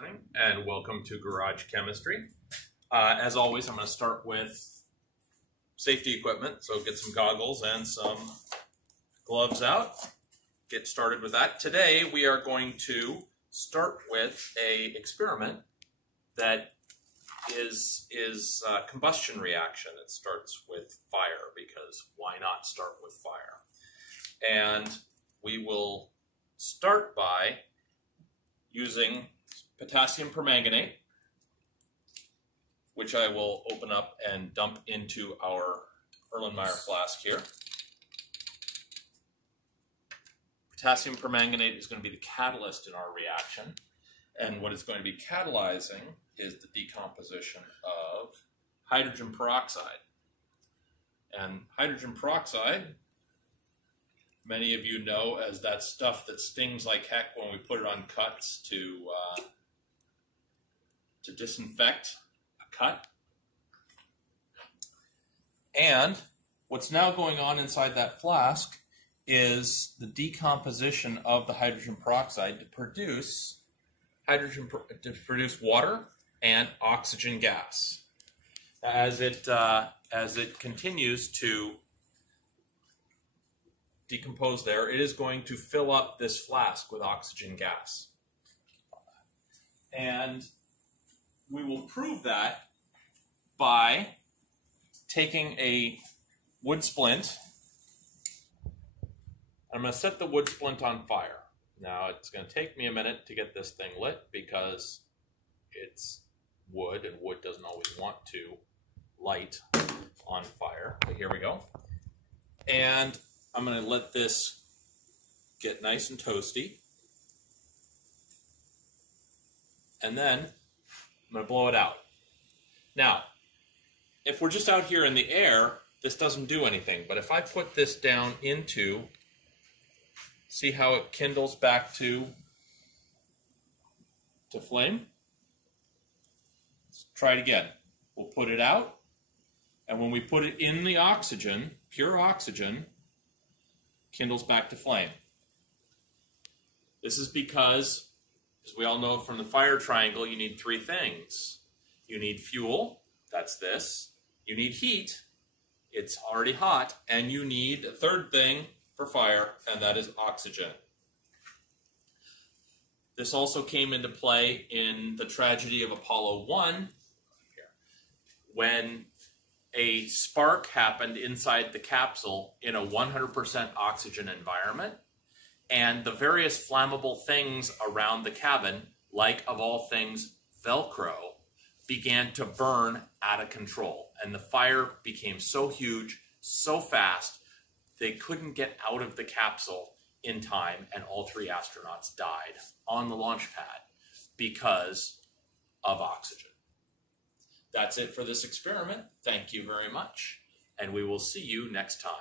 Morning and welcome to Garage Chemistry. As always, I'm going to start with safety equipment, so get some goggles and some gloves out. Get started with that. Today we are going to start with an experiment that is a combustion reaction. It starts with fire, because why not start with fire? And we will start by using potassium permanganate, which I will open up and dump into our Erlenmeyer flask here. Potassium permanganate is going to be the catalyst in our reaction, and what it's going to be catalyzing is the decomposition of hydrogen peroxide. And hydrogen peroxide, many of you know as that stuff that stings like heck when we put it on cuts to disinfect a cut. And what's now going on inside that flask is the decomposition of the hydrogen peroxide to produce water and oxygen gas. As it continues to decompose there, it is going to fill up this flask with oxygen gas. And we will prove that by taking a wood splint. I'm going to set the wood splint on fire. Now, it's going to take me a minute to get this thing lit because it's wood, and wood doesn't always want to light on fire. But here we go. And I'm going to let this get nice and toasty. And then I'm going to blow it out. Now, if we're just out here in the air, this doesn't do anything. But if I put this down into, see how it kindles back to flame? Let's try it again. We'll put it out, and when we put it in the oxygen, pure oxygen, kindles back to flame. This is because, as we all know from the fire triangle, you need three things. You need fuel, that's this. You need heat, it's already hot. And you need a third thing for fire, and that is oxygen. This also came into play in the tragedy of Apollo 1, when a spark happened inside the capsule in a 100% oxygen environment. And the various flammable things around the cabin, like of all things Velcro, began to burn out of control. And the fire became so huge, so fast, they couldn't get out of the capsule in time, and all three astronauts died on the launch pad because of oxygen. That's it for this experiment. Thank you very much, and we will see you next time.